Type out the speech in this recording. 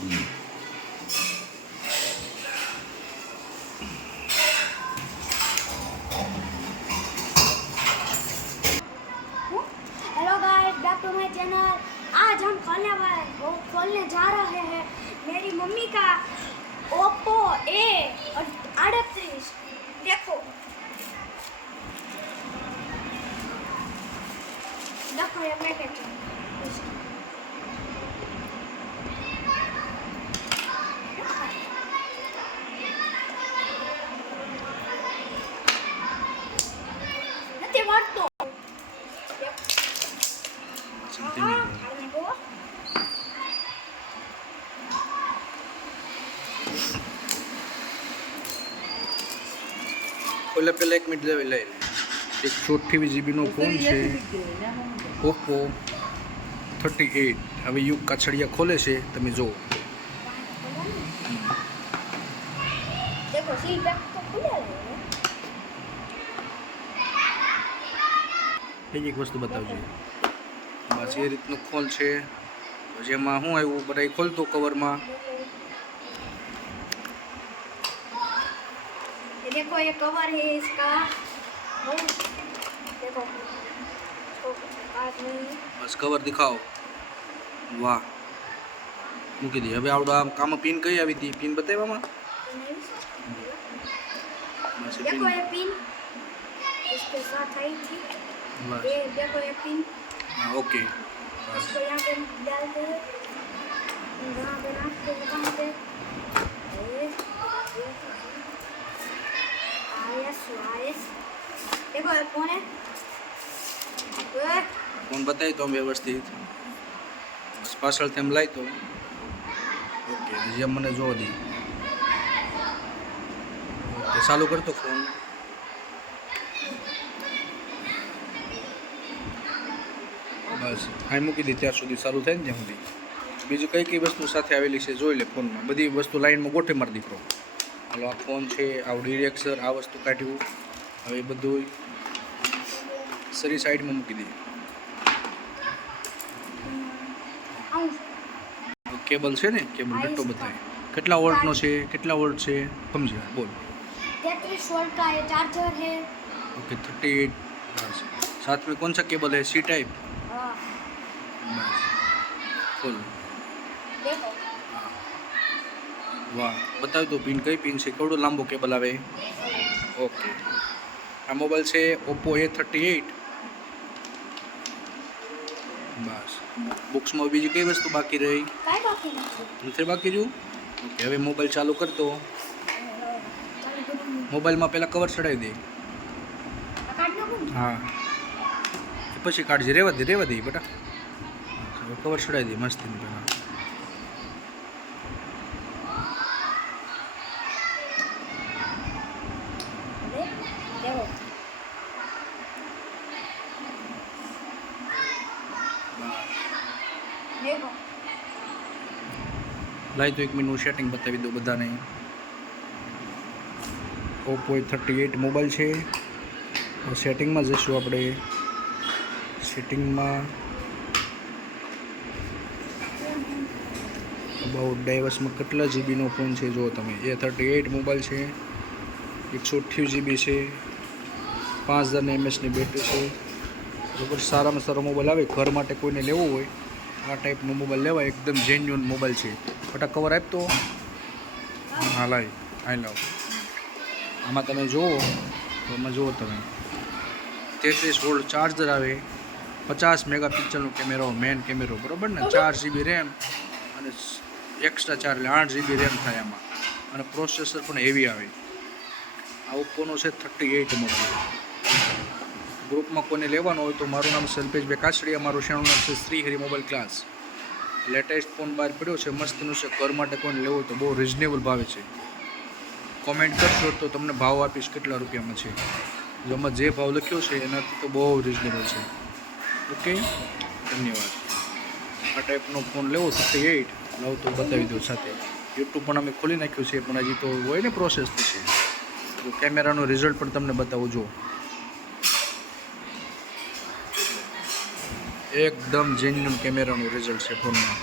Hello guys, back to my channel. आज हम खोलने जा रहे हैं मेरी मम्मी का ओप्पो A38। देखो देखो ये मैं कहती हूँ નથી વાટતો। પહેલા 1 મિનિટ લઈ લે। 128 જીબીનો ફોન છે ઓપ્પો 38। હવે યુગ કાછડિયા ખોલે છે, તમે જુઓ। देखो सील पैक तो खुला है। એક વસ્તુ બતાવજો, બસ એ રીતનું ખોલ છે। જેમાં શું આવ્યું બધા ખોલતો કવરમાં। देखो ये कवर है इसका। देखो બસ કવર દેખાઓ। વાહ, મૂકી દે। હવે આવડો આમ કામ પિન કઈ આવી હતી? પિન બતાવવામાં। देखो ये पिन इसके साथ आई थी। ये देखो ये पिन। हाँ ओके, इसको यहाँ पे डालते हैं, यहाँ पे रखते हैं, कहाँ पे आयस। देखो ये फोन है। ફોન બતાવી તો વ્યવસ્થિત, બસ પાછળથી એમ લાવી તો ઓકે। હજી એમ મને જોવા દે। ઓકે, ચાલુ કરતો ફોન। બસ હા મૂકી દે ત્યાર સુધી ચાલુ થાય ને ત્યાં સુધી। બીજું કઈ કઈ વસ્તુ સાથે આવેલી છે જોઈ લે ફોનમાં। બધી વસ્તુ લાઈનમાં ગોઠવી મારી દીકરો। હાલો આ ફોન છે, આવડી રિએક્સર, આ વસ્તુ કાઢ્યું। હવે બધું સરી સાઈડમાં મૂકી દે। કેબલ છે ને, કેબલ બેટો બતાવે કેટલા વોલ્ટનો છે, કેટલા વોલ્ટ છે સમજ્યા? બોલ। 33 वोल्ट का ये चार्जर है। ओके 38। बस साथ में कौन सा केबल है? C type. हाँ बस खोल। देखो हाँ वाह, बताओ तो पिन कई पिन से केवड़ो लांबो केबल आवे? ओके, आ मोबाइल से ओप्पो A38। बस बॉक्स में बीजी कई वस्तु बाकी रही? काय बाकी નથી। નથી બાકી જો। ઓકે, હવે મોબાઈલ ચાલુ કરતો। મોબાઈલમાં પહેલાં કવર ચડાવી દે। હા પછી કાઢજે, રહેવા દે બેટા। કવર ચડાવી દે મસ્તીનું પહેલાં। देखो देखो લાઈ તો 1 મિનિટ સેટિંગ બતાવી દો બધાને। ઓપ્પો A38 મોબાઈલ છે। સેટિંગમાં જઈશું આપણે। સેટિંગમાં અબાઉટ ડાયવર્સમાં કેટલા જીબીનો ફોન છે જો તમે। A38 મોબાઈલ છે, 128 જીબી છે, 5000 mAhની બેટરી છે। બરાબર, સારામાં સારો મોબાઈલ આવે ઘર માટે કોઈને લેવો હોય આ ટાઈપનો મોબાઈલ લેવાય। એકદમ જેન્યુઅન મોબાઈલ છે। બટા કવર આપતો હા લાવી આઈ લાવ। આમાં તમે જુઓ તો એમાં જુઓ તમે 33 વોલ્ટ ચાર્જર આવે, 50 મેગાપિક્સલનો કેમેરો, મેન કેમેરો બરાબર ને, 4 GB રેમ અને એક્સ્ટ્રા 4 એટલે 8 GB રેમ થાય આમાં। અને પ્રોસેસર પણ હેવી આવે। આ ઓપ્પોનો છે 38 મોડલ। ગ્રુપમાં કોઈને લેવાનો હોય તો મારું નામ શૈલ્પેશભાઈ કાછડિયા, મારું ચેનલનું નામ છે Shrihari mobile class. Latest phone બહાર પડ્યો છે, મસ્તીનું છે। ઘર માટે કોઈને લેવો તો બહુ રિઝનેબલ ભાવે છે। કોમેન્ટ કરશો તો તમને ભાવ આપીશ કેટલા રૂપિયામાં છે। જો આમાં જે ભાવ લખ્યો છે એનાથી તો બહુ રિઝનેબલ છે। ઓકે, ધન્યવાદ। આ ટાઈપનો ફોન લેવો 38 લાવ તો બતાવી દો સાથે। યુટ્યુબ પણ અમે ખોલી નાખ્યું છે, પણ હજી તો હોય ને પ્રોસેસ થશે। તો કેમેરાનું રિઝલ્ટ પણ તમને બતાવું જો। एकदम जेन्युइन कैमरा નું રિઝલ્ટ છે ફોનમાં।